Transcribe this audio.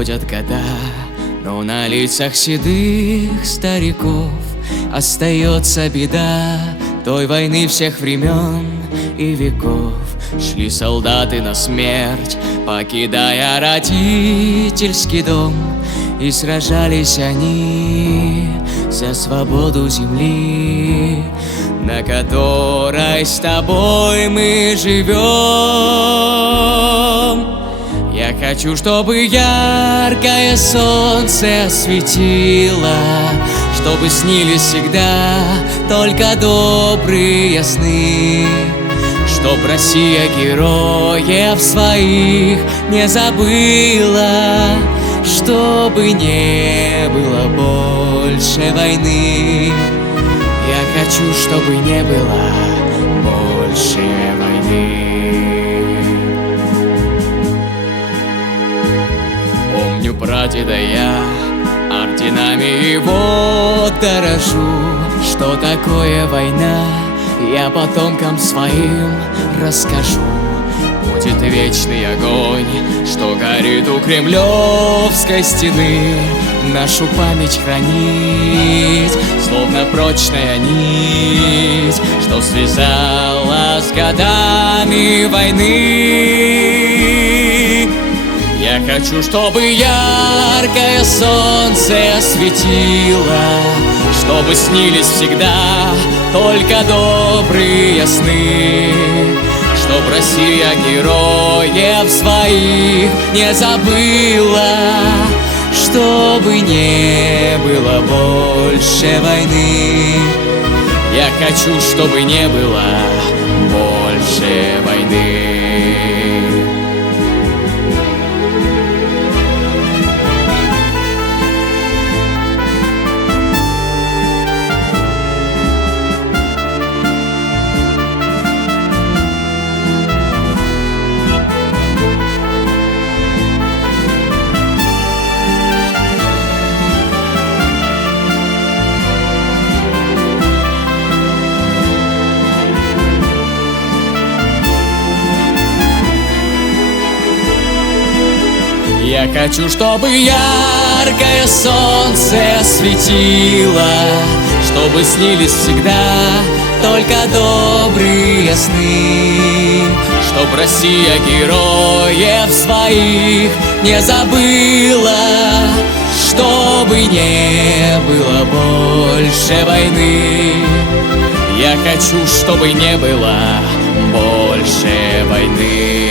проходят года, но на лицах седых стариков остается беда той войны всех времен и веков. Шли солдаты на смерть, покидая родительский дом, и сражались они за свободу земли, на которой с тобой мы живем. Я хочу, чтобы яркое солнце осветило, чтобы снились всегда только добрые сны, чтоб Россия героев своих не забыла, чтобы не было больше войны. Я хочу, чтобы не было больше войны. Помню прадеда я, орденами его дорожу. Что такое война, я потомкам своим расскажу. Будет вечный огонь, что горит у Кремлевской стены, нашу память хранить, словно прочная нить, что связала с годами войны. Я хочу, чтобы яркое солнце осветило, чтобы снились всегда только добрые сны, чтоб Россия героев своих не забыла, чтобы не было больше войны. Я хочу, чтобы не было больше войны. Я хочу, чтобы яркое солнце осветило, чтобы снились всегда только добрые сны, чтоб Россия героев своих не забыла, чтобы не было больше войны. Я хочу, чтобы не было больше войны.